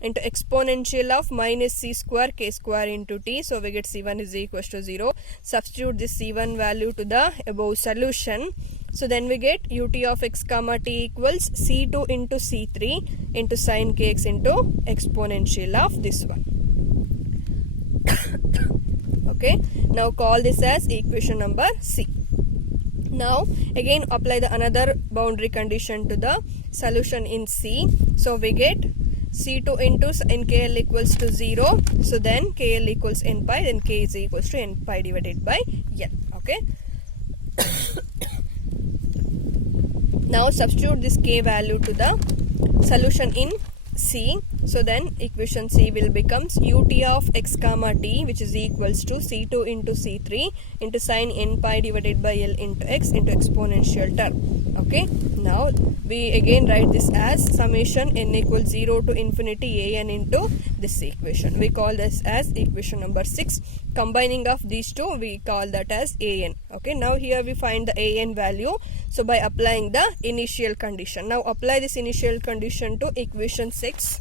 into exponential of minus c square k square into t. So we get c1 is equals to 0. Substitute this c1 value to the above solution. So then we get ut of x comma t equals c2 into c3 into sin kx into exponential of this one. Okay, now call this as equation number C. Now again apply the another boundary condition to the solution in C. So we get C2 into sin KL equals to 0. So then KL equals n pi, then K is equals to n pi divided by L. Okay. Now substitute this K value to the solution in C. So then equation C will becomes ut of x comma t, which is equals to c2 into c3 into sin n pi divided by L into x into exponential term. Okay, now we again write this as summation n equals 0 to infinity an into this equation. We call this as equation number 6. Combining of these two, we call that as an. Okay, now here we find the an value. So by applying the initial condition, now apply this initial condition to equation 6.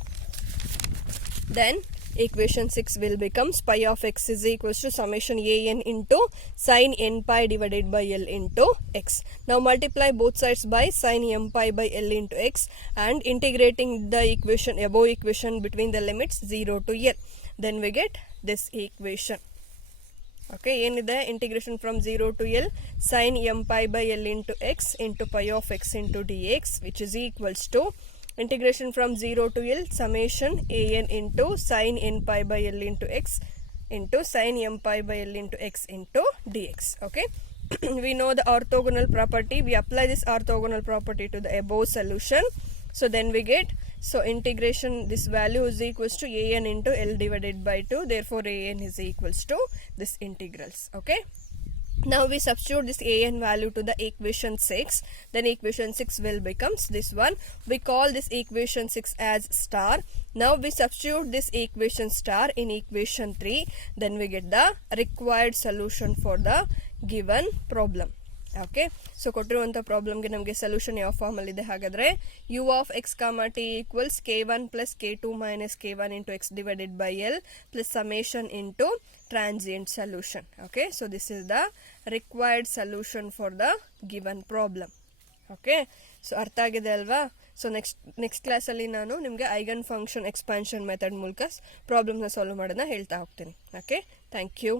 Then equation 6 will becomes pi of x is equals to summation an into sin n pi divided by L into x. Now multiply both sides by sin m pi by L into x and integrating the equation above equation between the limits 0 to L. Then we get this equation. Okay, the integration from 0 to L sin m pi by L into x into pi of x into dx, which is equals to integration from 0 to L summation an into sin n pi by L into x into sin m pi by L into x into dx. Okay, we know the orthogonal property. We apply this orthogonal property to the above solution. So then we get, so integration, this value is equals to an into L divided by 2. Therefore an is equals to this integrals. Okay, now we substitute this an value to the equation 6. Then equation 6 will becomes this one. We call this equation 6 as star. Now we substitute this equation star in equation 3. Then we get the required solution for the given problem. Okay, so ಕೊಟ್ಟಿರುವಂತ problem ಗೆ ನಮಗೆ solution ಯಾವ form ಅಲ್ಲಿ ಇದೆ ಹಾಗಾದ್ರೆ u of x comma t equals k1 plus k2 minus k1 into x divided by L plus summation into transient solution. Okay, so this is the required solution for the given problem. Okay, so ಅರ್ಥ ಆಗಿದೆ ಅಲ್ವಾ? So next class ಅಲ್ಲಿ ನಾನು ನಿಮಗೆ eigen function expansion method ಮೂಲಕ ಪ್ರಾಬ್ಲಮ್ನ solve ಮಾಡೋದನ್ನ ಹೇಳ್ತಾ ಹೋಗ್ತೀನಿ. Okay, thank you.